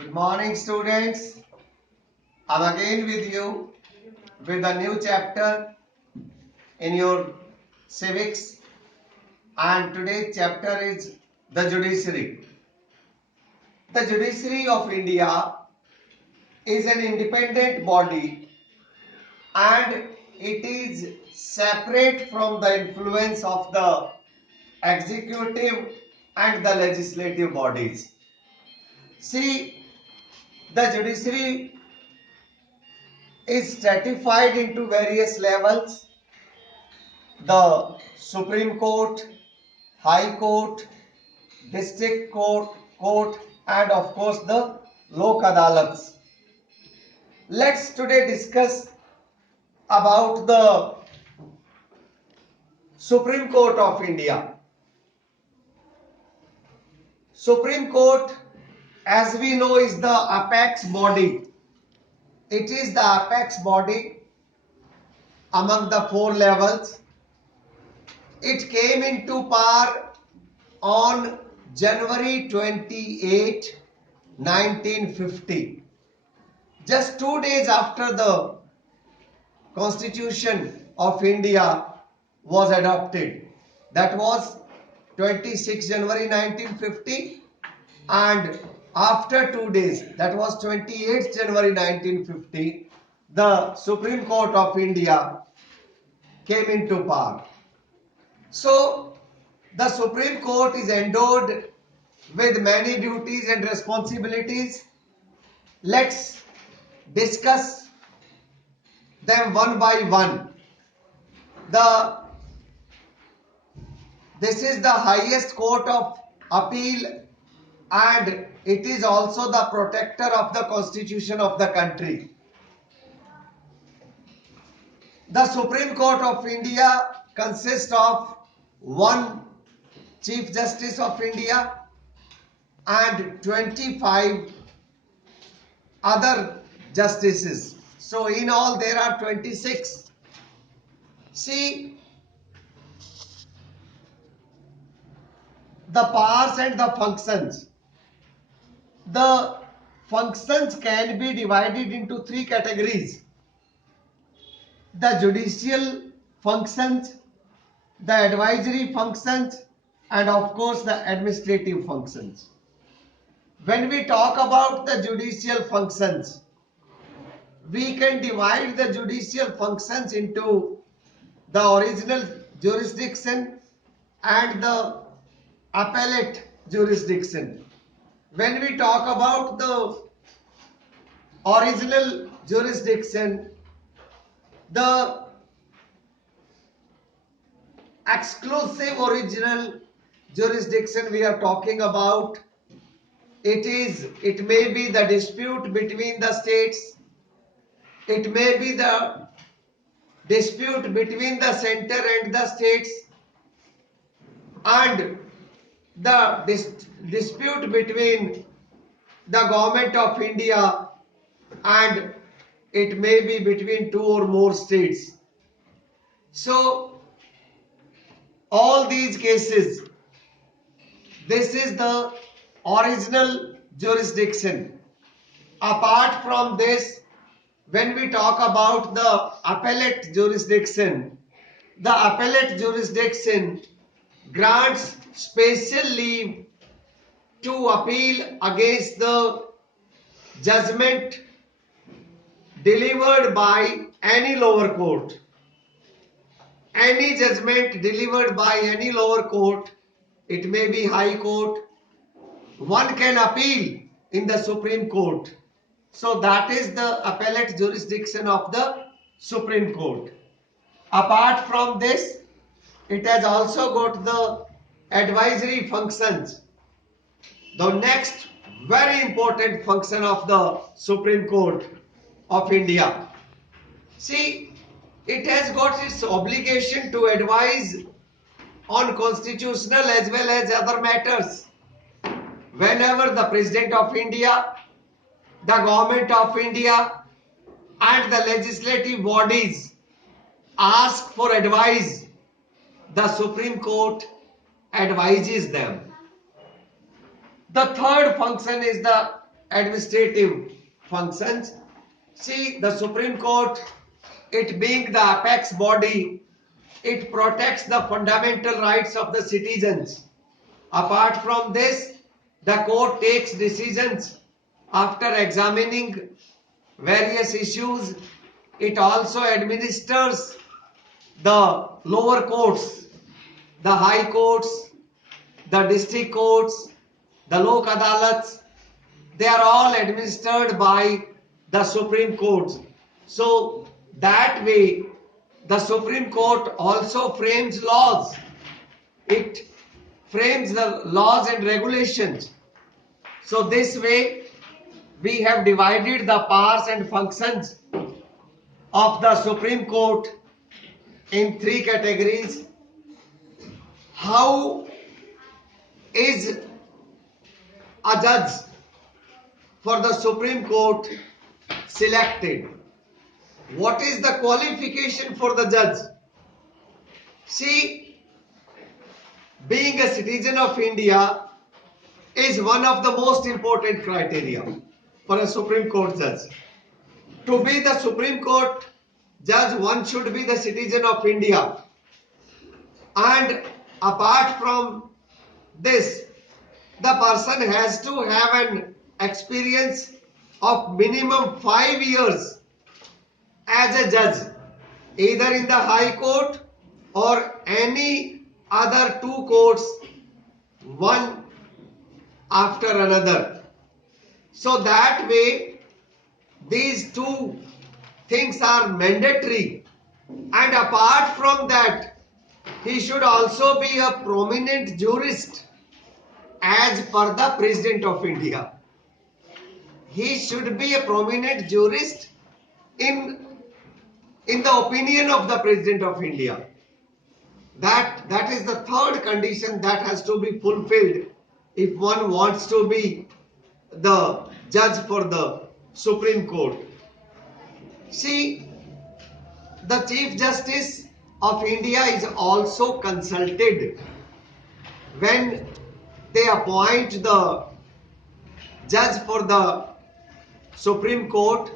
Good morning, students. I'm again with you with a new chapter in your civics, and today's chapter is the judiciary. The judiciary of India is an independent body and it is separate from the influence of the executive and the legislative bodies. See, the judiciary is stratified into various levels: the Supreme Court, High Court, District Court, and of course the Lok Adalats. Let's today discuss about the Supreme Court of India. Supreme Court, as we know, is the apex body. It is the apex body among the four levels. It came into power on January 28, 1950. Just 2 days after the Constitution of India was adopted. That was 26 January 1950, and after 2 days, that was 28 January 1950, the Supreme Court of India came into power. So, the Supreme Court is endowed with many duties and responsibilities. Let's discuss them one by one. This is the highest court of appeal, and it is also the protector of the Constitution of the country. The Supreme Court of India consists of one Chief Justice of India and 25 other justices. So in all there are 26. See, the powers and the functions. The functions can be divided into three categories: the judicial functions, the advisory functions, and of course the administrative functions. When we talk about the judicial functions, we can divide the judicial functions into the original jurisdiction and the appellate jurisdiction. When we talk about the original jurisdiction, the exclusive original jurisdiction we are talking about, it may be the dispute between the states, it may be the dispute between the center and the states, and the dispute between the government of India, and it may be between two or more states. So all these cases, this is the original jurisdiction. Apart from this, when we talk about the appellate jurisdiction, the appellate jurisdiction grants special leave to appeal against the judgment delivered by any lower court. Any judgment delivered by any lower court, it may be high court, one can appeal in the Supreme Court. So that is the appellate jurisdiction of the Supreme Court. Apart from this, it has also got the advisory functions. The next very important function of the Supreme Court of India. See, it has got its obligation to advise on constitutional as well as other matters. Whenever the President of India, the Government of India, and the legislative bodies ask for advice, the Supreme Court advises them. The third function is the administrative functions. See, the Supreme Court, it being the apex body, it protects the fundamental rights of the citizens. Apart from this, the court takes decisions after examining various issues. It also administers the lower courts, the high courts, the district courts, the lok adalats. They are all administered by the Supreme Court. So that way, the Supreme Court also frames laws. It frames the laws and regulations. So this way, we have divided the powers and functions of the Supreme Court in three categories. How is a judge for the Supreme Court selected? What is the qualification for the judge? See, being a citizen of India is one of the most important criteria for a Supreme Court judge. To be the Supreme Court judge, one should be the citizen of India. And apart from this, the person has to have an experience of minimum 5 years as a judge, either in the High Court or any other two courts, one after another. So that way, these two things are mandatory. And apart from that, he should also be a prominent jurist as per the President of India. He should be a prominent jurist in the opinion of the President of India. That is the third condition that has to be fulfilled if one wants to be the judge for the Supreme Court. See, the Chief Justice of India is also consulted when they appoint the judge for the Supreme Court.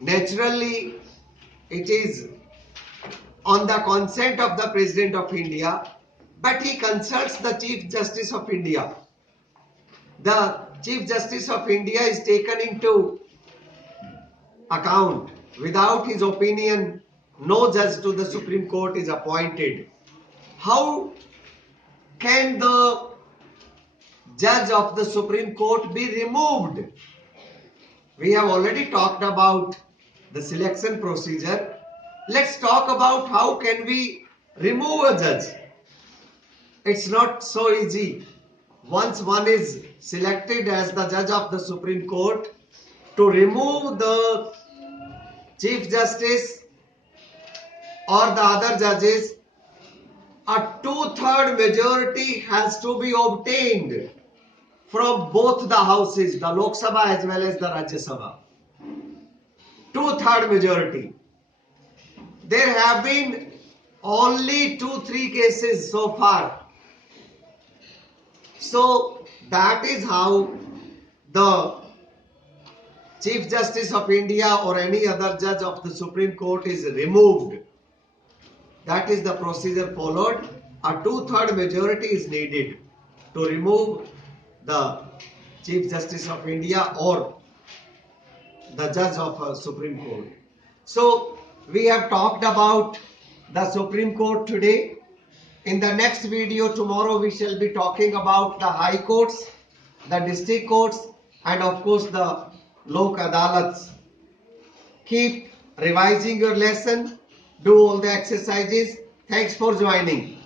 Naturally, it is on the consent of the President of India, but he consults the Chief Justice of India. The Chief Justice of India is taken into account. Without his opinion, no judge to the Supreme Court is appointed. How can the judge of the Supreme Court be removed? We have already talked about the selection procedure. Let's talk about how can we remove a judge. It's not so easy. Once one is selected as the judge of the Supreme Court, to remove the Chief Justice or the other judges, a 2/3 majority has to be obtained from both the houses, the Lok Sabha as well as the Rajya Sabha. 2/3 majority. There have been only 2-3 cases so far. So that is how the Chief Justice of India or any other judge of the Supreme Court is removed. That is the procedure followed. A 2/3 majority is needed to remove the Chief Justice of India or the judge of a Supreme Court. So we have talked about the Supreme Court today. In the next video tomorrow we shall be talking about the High Courts, the District Courts, and of course the Lok Adalats. Keep revising your lesson. Do all the exercises. Thanks for joining.